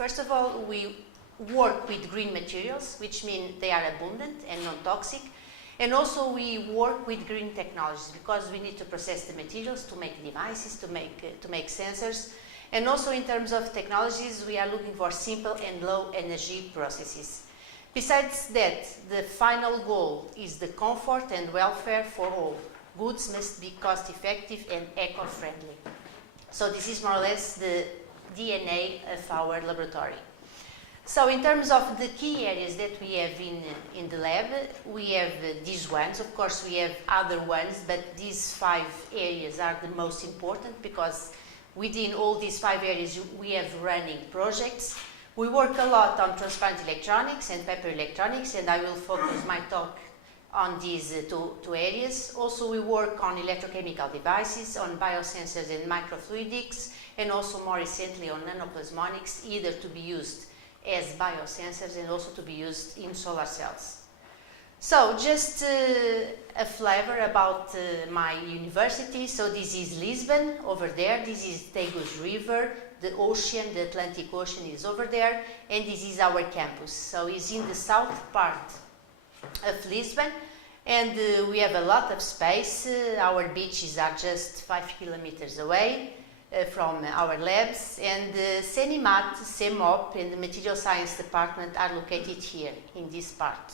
First of all, we work with green materials, which mean they are abundant and non-toxic. And also we work with green technologies because we need to process the materials to make devices, to make sensors. And also in terms of technologies, we are looking for simple and low energy processes. Besides that, the final goal is the comfort and welfare for all. Goods must be cost effective and eco-friendly. So this is more or less the DNA of our laboratory. So in terms of the key areas that we have in the lab, we have these ones. Of course, we have other ones, but these 5 areas are the most important because within all these 5 areas we have running projects. We work a lot on transparent electronics and paper electronics, and I will focus my talk on these two areas. Also, we work on electrochemical devices, on biosensors and microfluidics, and also more recently on nanoplasmonics, either to be used as biosensors and also to be used in solar cells. So just a flavor about my university. So this is Lisbon over there, this is Tagus River, the ocean, the Atlantic Ocean is over there, and this is our campus. So it's in the south part of Lisbon, and we have a lot of space. Our beaches are just 5 kilometers away from our labs, and CENIMAT, CEMOP, and the Material Science Department are located here in this part.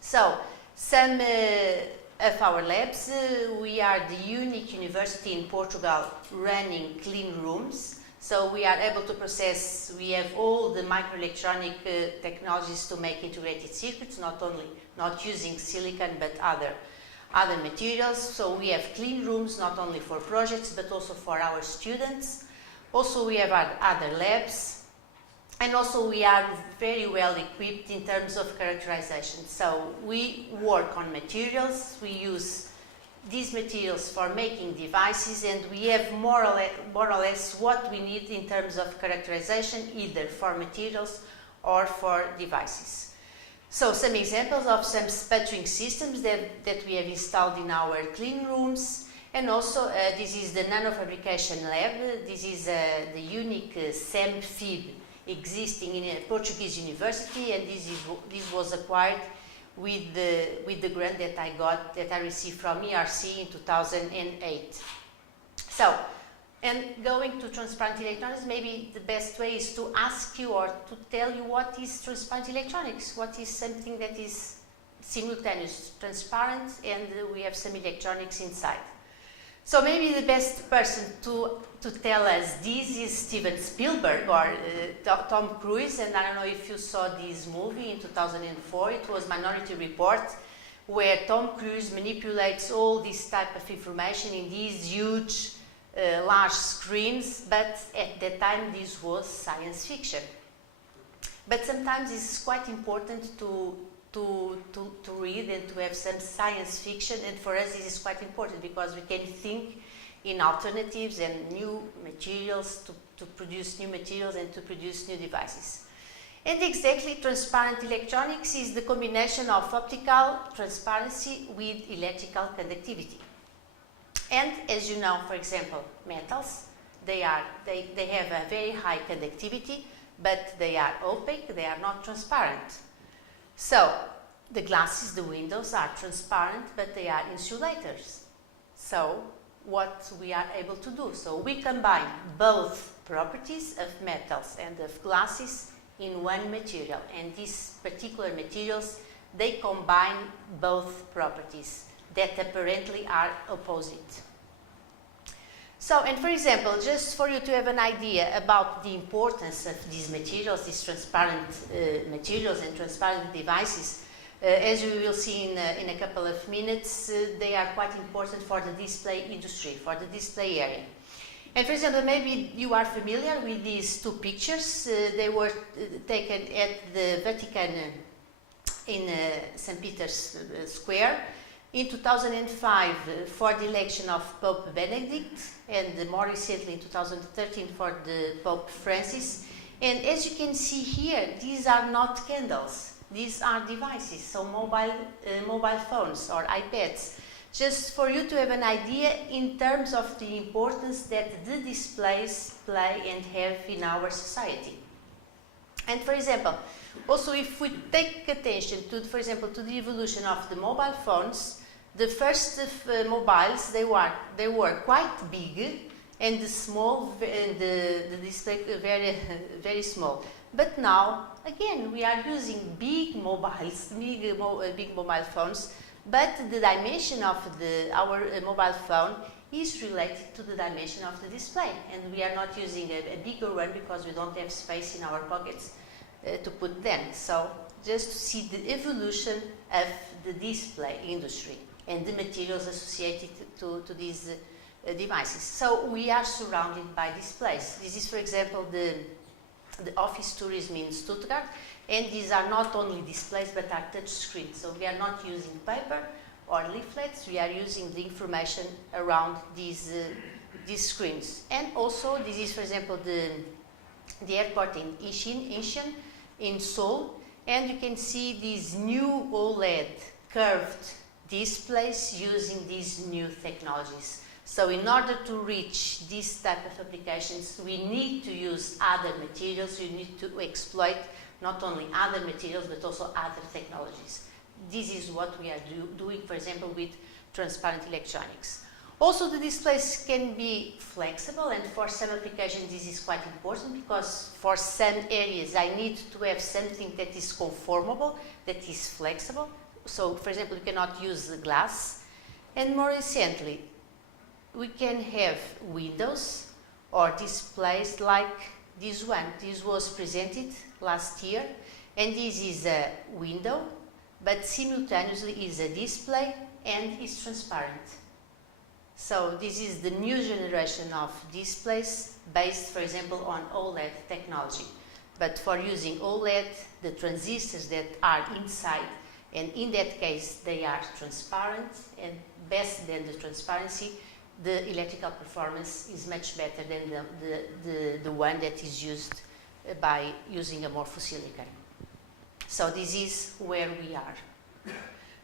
So, some of our labs, we are the unique university in Portugal running clean rooms. So we are able to process, we have all the microelectronic technologies to make integrated circuits, not using silicon but other materials. So we have clean rooms not only for projects but also for our students. Also we have other labs, and also we are very well equipped in terms of characterization. So we work on materials, we use these materials for making devices, and we have more or less what we need in terms of characterization, either for materials or for devices. So some examples of some sputtering systems that we have installed in our clean rooms. And also this is the nanofabrication lab. This is the unique SEM-FIB existing in a Portuguese university, and this was acquired with the grant that I received from ERC in 2008. So, and going to transparent electronics, maybe the best way is to ask you or to tell you what is transparent electronics. What is something that is simultaneous, transparent, and we have some electronics inside. So maybe the best person to tell us this is Steven Spielberg or Tom Cruise, and I don't know if you saw this movie in 2004, it was Minority Report, where Tom Cruise manipulates all this type of information in these huge, large screens, but at that time this was science fiction. But sometimes it's quite important to read and to have some science fiction, and for us this is quite important because we can think in alternatives and new materials to produce new materials and to produce new devices. And exactly, transparent electronics is the combination of optical transparency with electrical conductivity. And as you know, for example, metals, they have a very high conductivity, but they are opaque, they are not transparent. So, the glasses, the windows are transparent, but they are insulators. So, what we are able to do? So, we combine both properties of metals and of glasses in one material. And these particular materials, they combine both properties that apparently are opposite. So, and for example, just for you to have an idea about the importance of these materials, these transparent materials and transparent devices, as you will see in a couple of minutes, they are quite important for the display industry, for the display area. And for example, maybe you are familiar with these two pictures. They were taken at the Vatican in St. Peter's Square in 2005 for the election of Pope Benedict, and more recently in 2013 for the Pope Francis. And as you can see here, these are not candles, these are devices, so mobile phones or iPads. Just for you to have an idea in terms of the importance that the displays play and have in our society. And for example, also if we take attention to, for example, to the evolution of the mobile phones, the first mobiles, they were quite big and the display very, very small. But now, again, we are using big mobiles, big mobile phones, but the dimension of our mobile phone is related to the dimension of the display. And we are not using a bigger one because we don't have space in our pockets to put them. So just to see the evolution of the display industry and the materials associated to these devices. So we are surrounded by displays. This is, for example, the office tourism in Stuttgart, and these are not only displays but are touch screens. So we are not using paper or leaflets, we are using the information around these screens. And also, this is, for example, the airport in Incheon in Seoul, and you can see these new OLED curved displays using these new technologies. So in order to reach this type of applications, we need to use other materials, we need to exploit not only other materials but also other technologies. This is what we are doing, for example, with transparent electronics. Also, the displays can be flexible, and for some applications this is quite important because for some areas I need to have something that is conformable, that is flexible. So, for example, you cannot use glass. And more recently, we can have windows or displays like this one. This was presented last year, and this is a window, but simultaneously is a display and is transparent. So this is the new generation of displays based, for example, on OLED technology. But for using OLED, the transistors that are inside, and in that case they are transparent, and best than the transparency, the electrical performance is much better than the one that is used by using amorphous silicon. So this is where we are.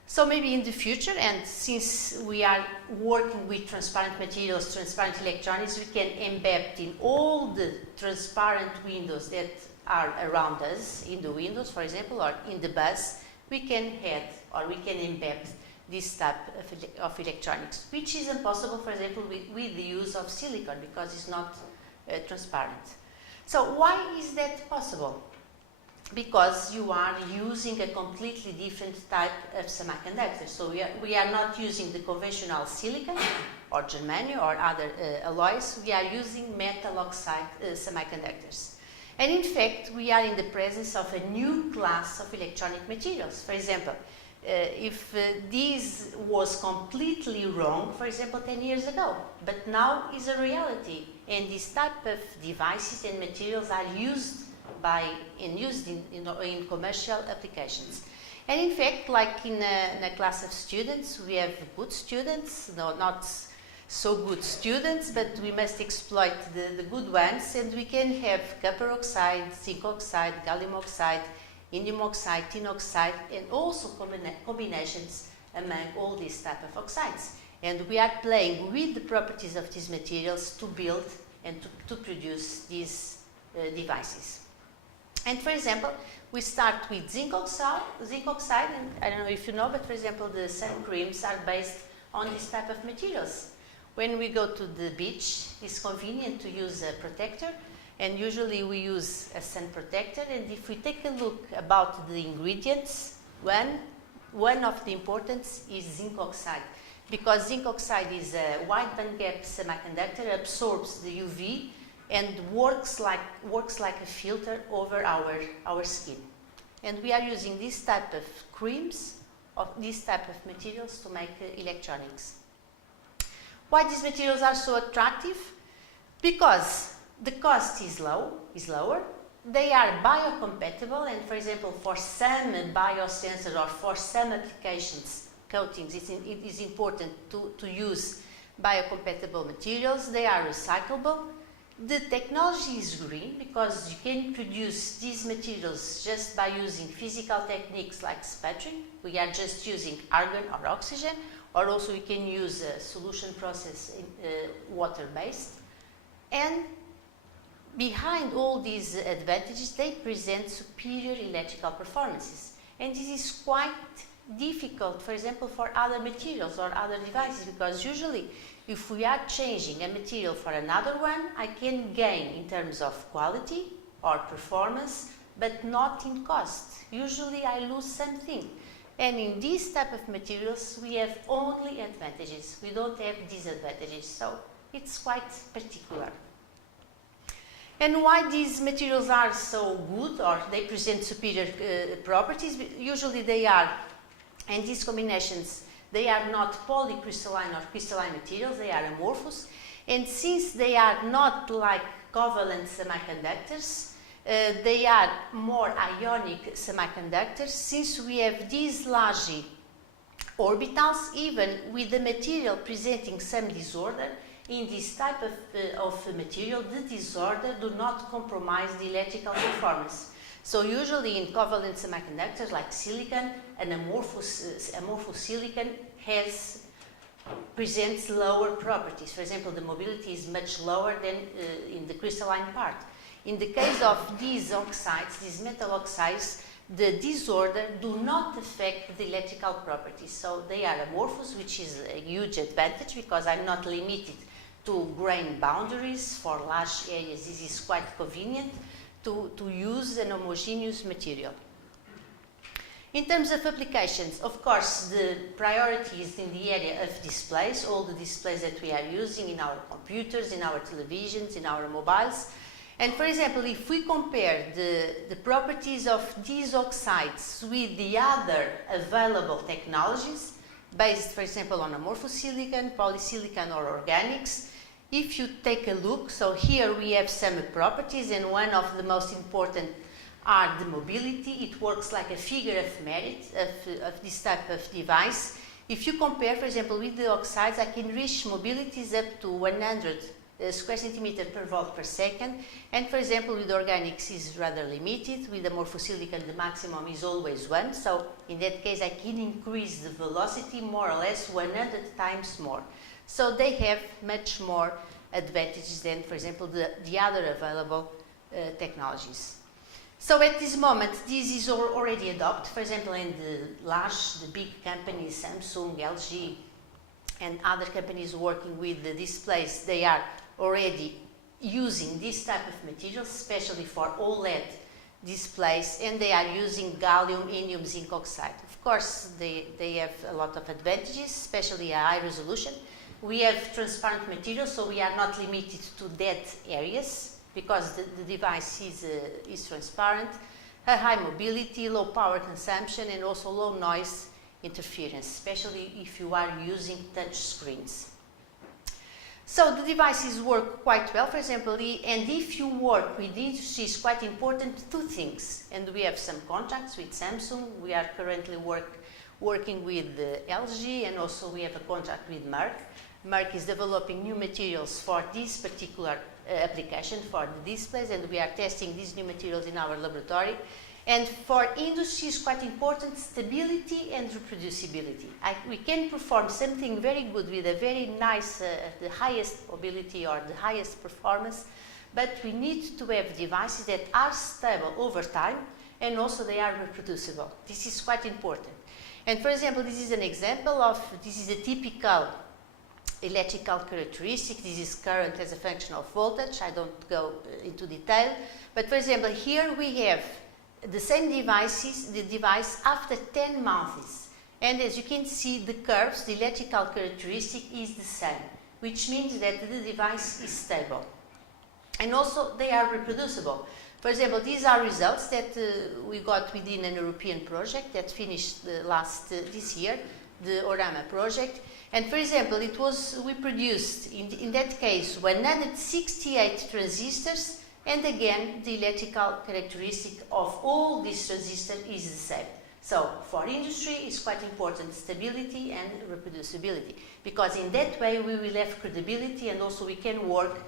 So maybe in the future, and since we are working with transparent materials, transparent electronics, we can embed in all the transparent windows that are around us, in the windows, for example, or in the bus, we can add or we can embed this type of electronics, which is impossible, for example, with the use of silicon because it's not transparent. So why is that possible? Because you are using a completely different type of semiconductor. So we are not using the conventional silicon or germanium or other alloys. We are using metal oxide semiconductors. And in fact, we are in the presence of a new class of electronic materials. For example, if this was completely wrong, for example, 10 years ago, but now is a reality. And this type of devices and materials are used in commercial applications. And in fact, like in a class of students, we have good students, not so good students, but we must exploit the good ones, and we can have copper oxide, zinc oxide, gallium oxide, indium oxide, tin oxide, and also combinations among all these type of oxides. And we are playing with the properties of these materials to build and to produce these devices. And for example, we start with zinc oxide, and I don't know if you know, but for example, the sun creams are based on this type of materials. When we go to the beach, it's convenient to use a protector, and usually we use a sun protector. And if we take a look about the ingredients, one of the importance is zinc oxide, because zinc oxide is a wide bandgap semiconductor, absorbs the UV, and works like a filter over our skin. And we are using this type of creams, of this type of materials to make electronics. Why these materials are so attractive? Because the cost is lower, they are biocompatible, and for example, for some biosensors or for some applications, coatings, it is important to use biocompatible materials. They are recyclable. The technology is green because you can produce these materials just by using physical techniques like sputtering. We are just using argon or oxygen, or also you can use a solution process water-based. And behind all these advantages, they present superior electrical performances. And this is quite difficult, for example, for other materials or other devices, because usually if we are changing a material for another one, I can gain in terms of quality or performance, but not in cost. Usually I lose something. And in this type of materials, we have only advantages. We don't have disadvantages, so it's quite particular. And why these materials are so good, or they present superior properties? Usually they are, and these combinations, they are not polycrystalline or crystalline materials, they are amorphous. And since they are not like covalent semiconductors, they are more ionic semiconductors. Since we have these large orbitals, even with the material presenting some disorder, in this type of material, the disorder do not compromise the electrical performance. So usually in covalent semiconductors like silicon, an amorphous silicon presents lower properties. For example, the mobility is much lower than in the crystalline part. In the case of these oxides, these metal oxides, the disorder do not affect the electrical properties. So they are amorphous, which is a huge advantage because I'm not limited to grain boundaries for large areas. This is quite convenient to use an homogeneous material. In terms of applications, of course, the priority is in the area of displays, all the displays that we are using in our computers, in our televisions, in our mobiles. And for example, if we compare the properties of these oxides with the other available technologies, based, for example, on amorphous silicon, polysilicon, or organics, if you take a look, so here we have some properties, and one of the most important are the mobility. It works like a figure of merit of this type of device. If you compare, for example, with the oxides, I can reach mobilities up to 100 square centimeter per volt per second, and for example with organics is rather limited. With amorphous silicon the maximum is always 1, so in that case I can increase the velocity more or less 100 times more. So they have much more advantages than, for example, the other available technologies. So at this moment this is already adopted, for example in the big companies, Samsung, LG, and other companies working with the displays. They are already using this type of materials, especially for OLED displays, and they are using gallium indium zinc oxide. Of course, they have a lot of advantages, especially a high resolution. We have transparent materials, so we are not limited to dead areas because the device is transparent, a high mobility, low power consumption, and also low noise interference, especially if you are using touch screens. So the devices work quite well, for example, and if you work with the industry, it's quite important, two things. And we have some contracts with Samsung. We are currently working with LG, and also we have a contract with Merck. Merck is developing new materials for this particular application for the displays, and we are testing these new materials in our laboratory. And for industry is quite important, stability and reproducibility. We can perform something very good with a very nice, the highest mobility or the highest performance, but we need to have devices that are stable over time and also they are reproducible. This is quite important. And for example, this is an example of, this is a typical electrical characteristic. This is current as a function of voltage. I don't go into detail, but for example, here we have the same device after 10 months, and as you can see the curves, the electrical characteristic is the same, which means that the device is stable, and also they are reproducible. For example, these are results that we got within an European project that finished this year, the Orama project. And for example, we produced in that case 168 transistors. And again, the electrical characteristic of all these transistors is the same. So for industry, it's quite important, stability and reproducibility, because in that way we will have credibility and also we can work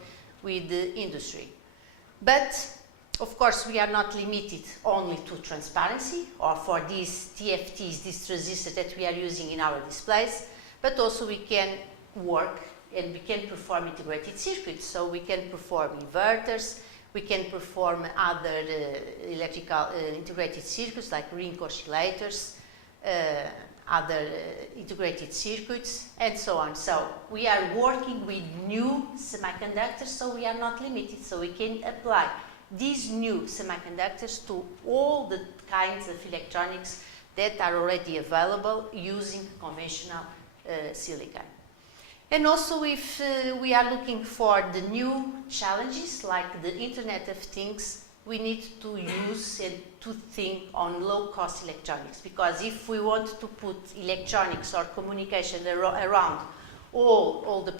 with the industry. But of course, we are not limited only to transparency or for these TFTs, these transistors that we are using in our displays, but also we can work and we can perform integrated circuits. So we can perform inverters, We can perform other electrical integrated circuits like ring oscillators, other integrated circuits, and so on. So we are working with new semiconductors, so we are not limited. So we can apply these new semiconductors to all the kinds of electronics that are already available using conventional silicon. And also if we are looking for the new challenges like the Internet of Things, we need to use and to think on low-cost electronics, because if we want to put electronics or communication around all the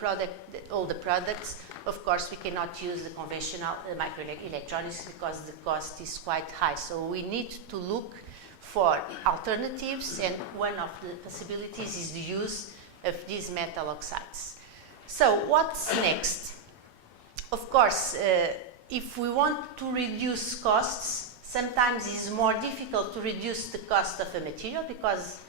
products, of course we cannot use the conventional microelectronics because the cost is quite high. So we need to look for alternatives, and one of the possibilities is the use of these metal oxides. So what's next? Of course, if we want to reduce costs, sometimes it's more difficult to reduce the cost of a material because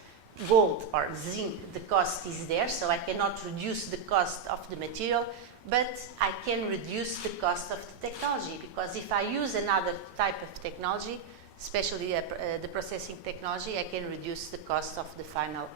gold or zinc, the cost is there, so I cannot reduce the cost of the material, but I can reduce the cost of the technology, because if I use another type of technology, especially the processing technology, I can reduce the cost of the final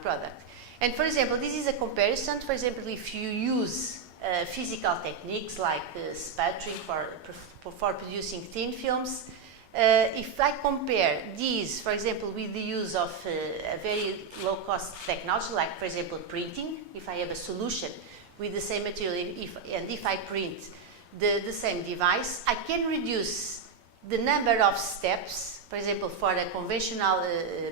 product. And for example, this is a comparison. For example, if you use physical techniques like sputtering for producing thin films, if I compare these, for example, with the use of a very low-cost technology, like for example printing, if I have a solution with the same material, if I print the same device, I can reduce the number of steps. For example, for a conventional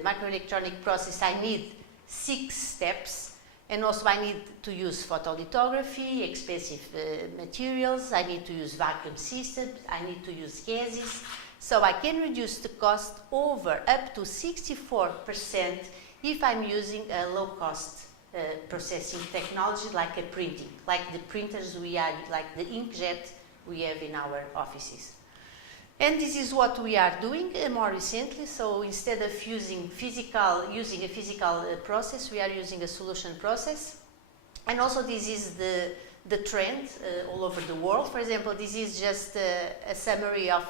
microelectronic process, I need 6 steps, and also I need to use photolithography, expensive materials, I need to use vacuum systems, I need to use gases. So I can reduce the cost up to 64% if I'm using a low-cost processing technology like a printing, like the printers like the inkjet we have in our offices. And this is what we are doing more recently. So instead of using a physical process, we are using a solution process. And also this is the trend all over the world. For example, this is just a summary of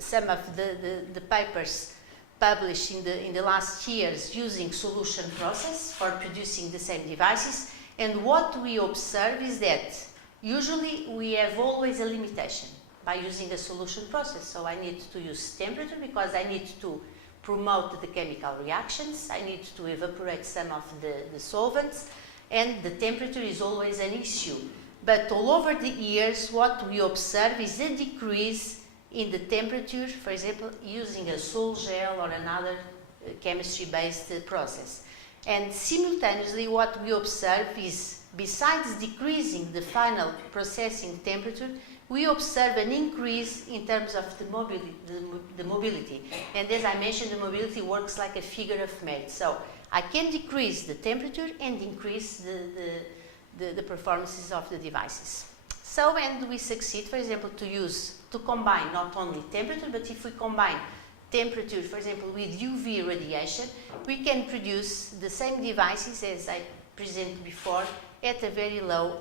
some of the papers published in the last years using solution process for producing the same devices. And what we observe is that usually we have always a limitation by using a solution process. So I need to use temperature because I need to promote the chemical reactions, I need to evaporate some of the solvents, and the temperature is always an issue. But all over the years, what we observe is a decrease in the temperature, for example, using a sol gel or another chemistry-based process. And simultaneously, what we observe is, besides decreasing the final processing temperature, we observe an increase in terms of the mobility. And as I mentioned, the mobility works like a figure of merit. So I can decrease the temperature and increase the performances of the devices. So, and we succeed, for example, to combine not only temperature, but if we combine temperature, for example, with UV radiation, we can produce the same devices as I presented before at a very low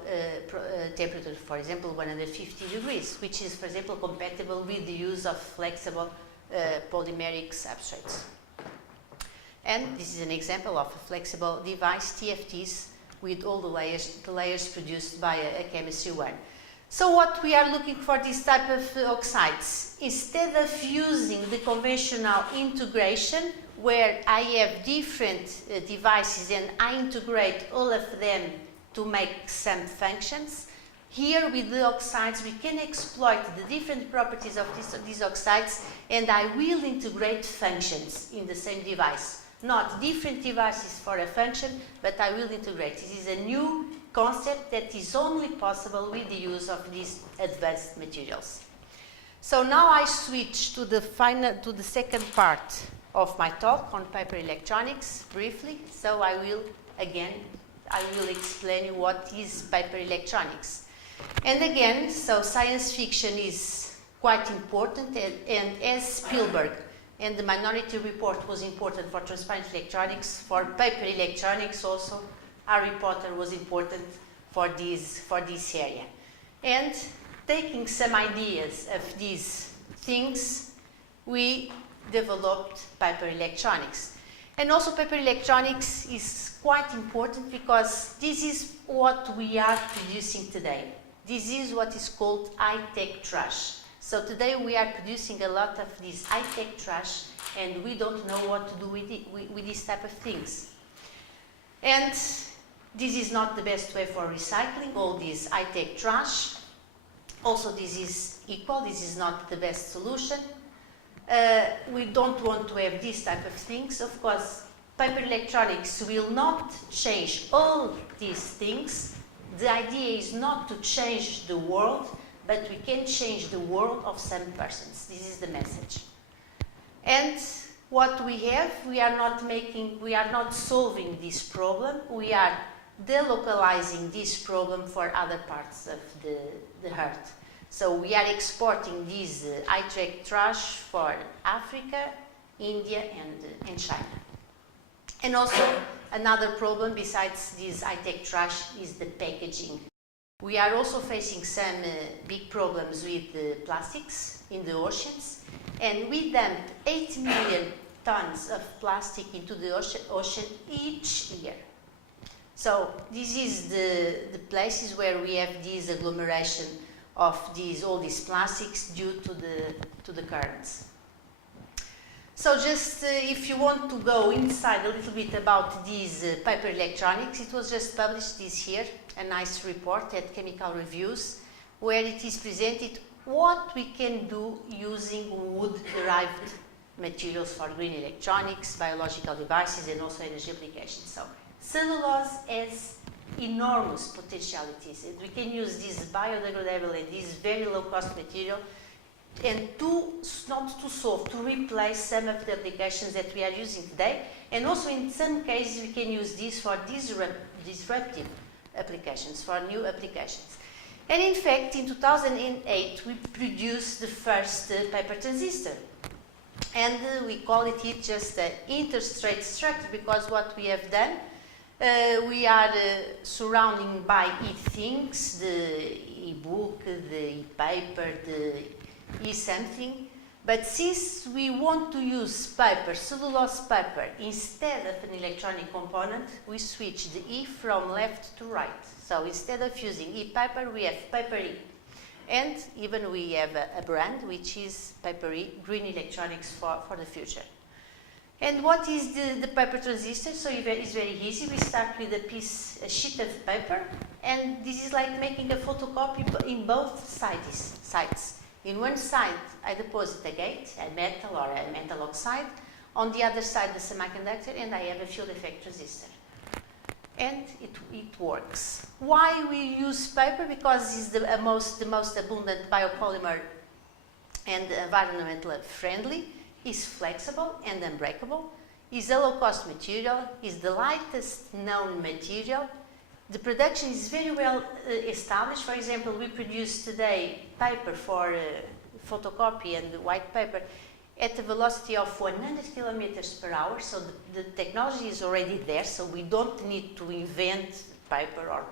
temperature, for example, 150 degrees, which is, for example, compatible with the use of flexible polymeric substrates. And this is an example of a flexible device, TFTs, with all the layers produced by a chemistry one. So what we are looking for this type of oxides, instead of using the conventional integration, where I have different devices and I integrate all of them to make some functions, here with the oxides we can exploit the different properties of these oxides, and I will integrate functions in the same device. Not different devices for a function, but I will integrate. This is a new concept that is only possible with the use of these advanced materials. So now I switch to the second part of my talk on paper electronics briefly. So I will explain you what is paper electronics. And again, so science fiction is quite important, and as Spielberg and the Minority Report was important for transparent electronics, for paper electronics also, Harry Potter was important for this area. And taking some ideas of these things, we developed paper electronics. And also paper electronics is quite important because this is what we are producing today. This is what is called high-tech trash. So today we are producing a lot of this high-tech trash and we don't know what to do with it, with these type of things. And this is not the best way for recycling all this high-tech trash. Also, this is equal, this is not the best solution. We don't want to have these type of things. Of course, paper electronics will not change all these things. The idea is not to change the world, but we can change the world of some persons. This is the message. And what we have, we are not solving this problem, we are delocalizing this problem for other parts of the earth. So we are exporting this high-tech trash for Africa, India and China. And also another problem besides this high-tech trash is the packaging. We are also facing some big problems with plastics in the oceans, and we dump 8 million tons of plastic into the ocean each year. So this is the places where we have this agglomeration of all these plastics due to the currents. So just if you want to go inside a little bit about these paper electronics, it was just published this year, a nice report at Chemical Reviews, where it is presented what we can do using wood-derived materials for green electronics, biological devices and also energy applications. So cellulose has enormous potentialities. We can use this biodegradable and this very low-cost material and not to solve, to replace some of the applications that we are using today. And also in some cases we can use this for disruptive applications, for new applications. And in fact, in 2008 we produced the first paper transistor. And we call it just an interstrate structure because what we have done, we are surrounding by e-things, the e-book, the e-paper, the e-something. But since we want to use paper, cellulose paper, instead of an electronic component, we switch the E from left to right. So instead of using e-paper, we have paper E. And even we have a brand which is Paper E, Green Electronics for the future. And what is the paper transistor? So it's very easy. We start with a sheet of paper, and this is like making a photocopy in both sides. In one side, I deposit a gate, a metal or a metal oxide. On the other side, the semiconductor, and I have a field effect resistor. And it works. Why we use paper? Because it's the most abundant biopolymer and environmentally friendly, is flexible and unbreakable, is a low-cost material, is the lightest known material. The production is very well established. For example, we produce today paper for photocopy and white paper at a velocity of 100 kilometers per hour, so the technology is already there, so we don't need to invent paper or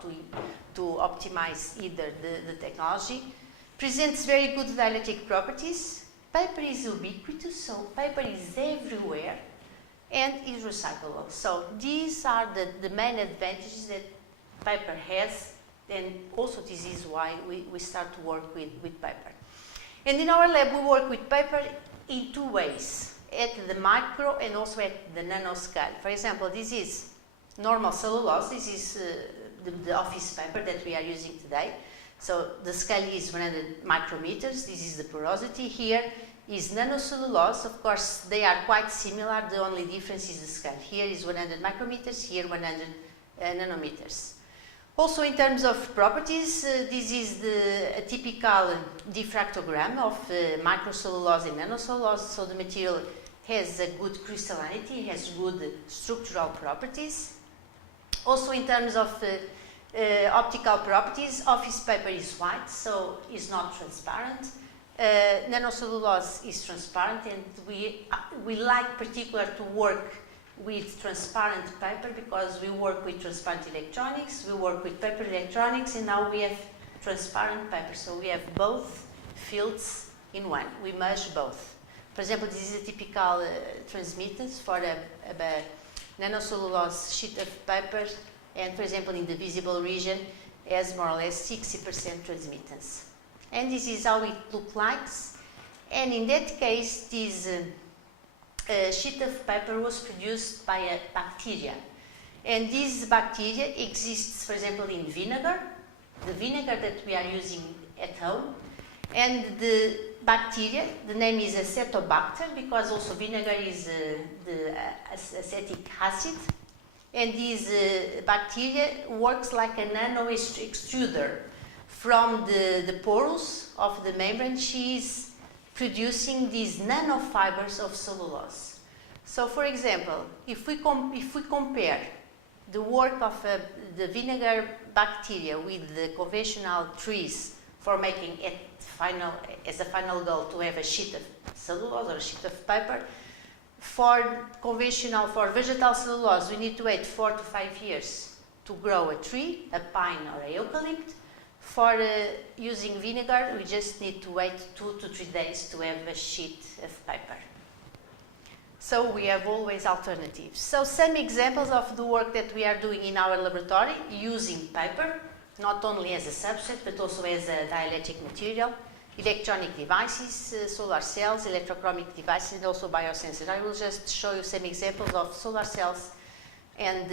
to optimize either the technology. Presents very good dielectric properties. Paper is ubiquitous, so paper is everywhere and is recyclable. So these are the main advantages that paper has, and also this is why we start to work with paper. And in our lab we work with paper in two ways, at the micro and also at the nano scale. For example, this is normal cellulose, this is the office paper that we are using today. So the scale is 100 micrometers, this is the porosity. Here is nanocellulose. Of course they are quite similar, the only difference is the scale. Here is 100 micrometers, here 100 nanometers. Also in terms of properties, this is a typical diffractogram of microcellulose and nanocellulose, so the material has a good crystallinity, has good structural properties. Also in terms of optical properties, office paper is white, so it's not transparent. Nanocellulose is transparent, and we like particular to work with transparent paper because we work with transparent electronics, we work with paper electronics, and now we have transparent paper. So we have both fields in one. We merge both. For example, this is a typical transmittance for a nanocellulose sheet of paper, and for example in the visible region has more or less 60% transmittance. And this is how it looks like. And in that case, this sheet of paper was produced by a bacteria. And this bacteria exists, for example, in vinegar, the vinegar that we are using at home. And the bacteria, the name is acetobacter, because also vinegar is the acetic acid. And this bacteria works like a nano extruder. From the pores of the membrane, she is producing these nanofibers of cellulose. So, for example, if we compare the work of the vinegar bacteria with the conventional trees for making as a final goal to have a sheet of cellulose or a sheet of paper, for vegetal cellulose, we need to wait 4 to 5 years to grow a tree, a pine or a eucalypt. For using vinegar, we just need to wait 2 to 3 days to have a sheet of paper. So we have always alternatives. So some examples of the work that we are doing in our laboratory using paper, not only as a substrate, but also as a dielectric material, electronic devices, solar cells, electrochromic devices, and also biosensors. I will just show you some examples of solar cells and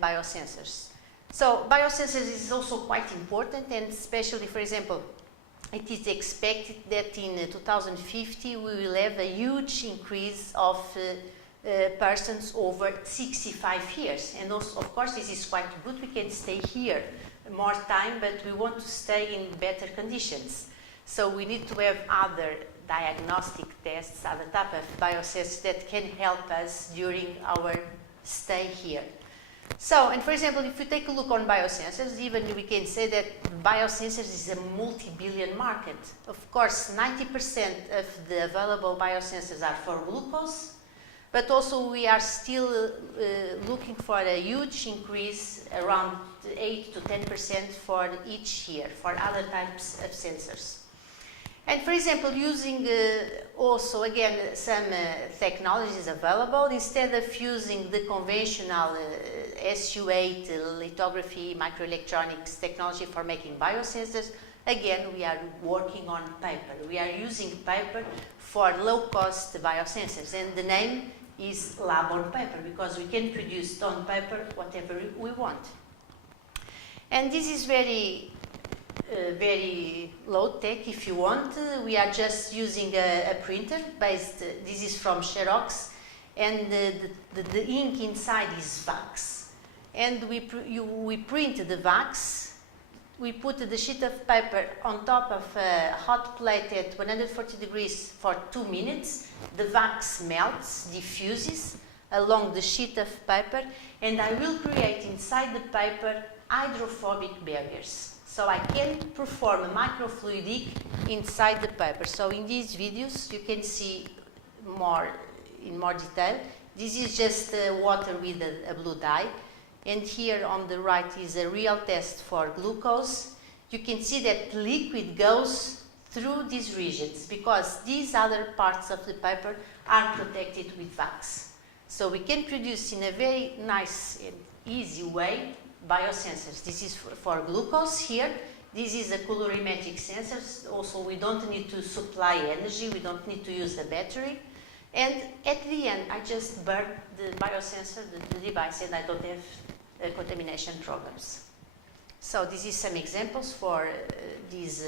biosensors. So biosensors is also quite important, and especially, for example, it is expected that in 2050 we will have a huge increase of persons over 65 years. And also, of course, this is quite good. We can stay here more time, but we want to stay in better conditions. So we need to have other diagnostic tests, other type of biosensors that can help us during our stay here. So, and for example, if we take a look on biosensors, even we can say that biosensors is a multi-billion market. Of course, 90% of the available biosensors are for glucose, but also we are still looking for a huge increase, around 8 to 10% for each year, for other types of sensors. And for example, using also again some technologies available, instead of using the conventional SU8 lithography microelectronics technology for making biosensors, again we are working on paper. We are using paper for low-cost biosensors, and the name is lab on paper, because we can produce on paper whatever we want. And this is very low-tech if you want. We are just using a printer based, this is from Xerox, and the ink inside is wax. And we print the wax, we put the sheet of paper on top of a hot plate at 140 degrees for 2 minutes. The wax melts, diffuses along the sheet of paper, and I will create inside the paper hydrophobic barriers. So I can perform a microfluidic inside the paper. So in these videos you can see in more detail. This is just water with a blue dye. And here on the right is a real test for glucose. You can see that liquid goes through these regions, because these other parts of the paper are protected with wax. So we can produce in a very nice and easy way biosensors. This is for glucose here. This is a colorimetric sensor. Also, we don't need to supply energy. We don't need to use the battery. And at the end, I just burn the biosensor, the device, and I don't have contamination problems. So this is some examples for these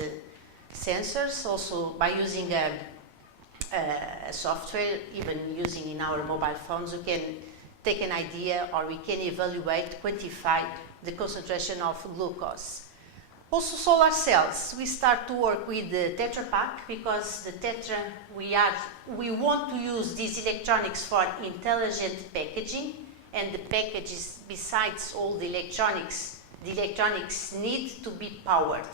sensors. Also, by using a software, even using in our mobile phones, we can take an idea, or we can evaluate, quantify the concentration of glucose. Also solar cells, we start to work with the Tetra Pak, because the Tetra, we want to use these electronics for intelligent packaging, and the packages, besides all the electronics need to be powered.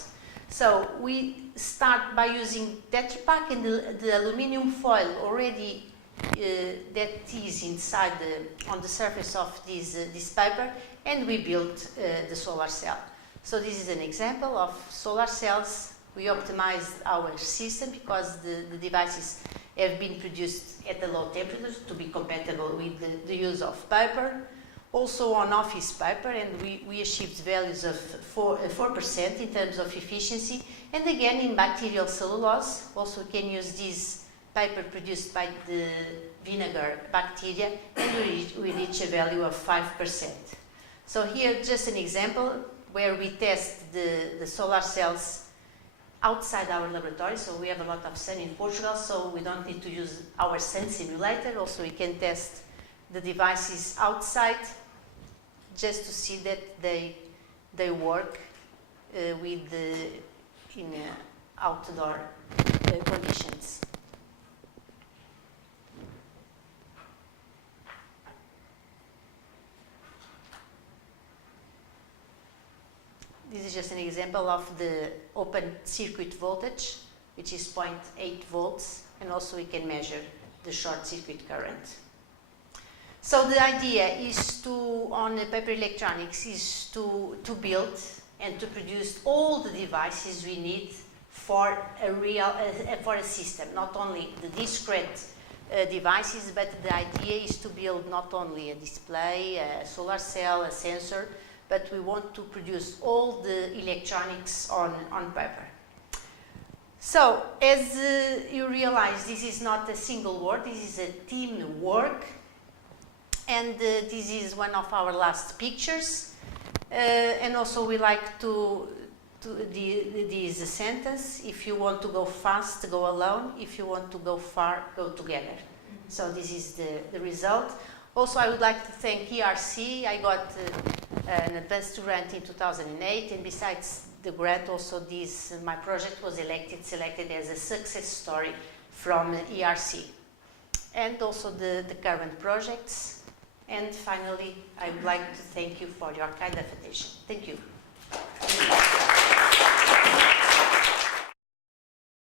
So we start by using Tetra Pak, and the aluminum foil already that is inside on the surface of this paper, and we built the solar cell. So this is an example of solar cells. We optimized our system because the devices have been produced at the low temperatures to be compatible with the use of paper. Also on office paper, and we achieved values of 4% in terms of efficiency. And again, in bacterial cellulose, also we can use this paper produced by the vinegar bacteria, and we reach a value of 5%. So here just an example where we test the solar cells outside our laboratory. So we have a lot of sun in Portugal, so we don't need to use our sun simulator. Also we can test the devices outside just to see that they work in outdoor conditions. This is just an example of the open circuit voltage, which is 0.8 volts, and also we can measure the short circuit current. So the idea is on paper electronics, is to build and to produce all the devices we need for a system, not only the discrete devices, but the idea is to build not only a display, a solar cell, a sensor, but we want to produce all the electronics on paper. So, as you realize, this is not a single work, this is a team work, and this is one of our last pictures. And also we like to this sentence: if you want to go fast, go alone; if you want to go far, go together. So this is the result. Also, I would like to thank ERC. I got an advanced grant in 2008, and besides the grant, also my project was selected as a success story from ERC. And also the current projects. And finally, I would like to thank you for your kind of attention. Thank you.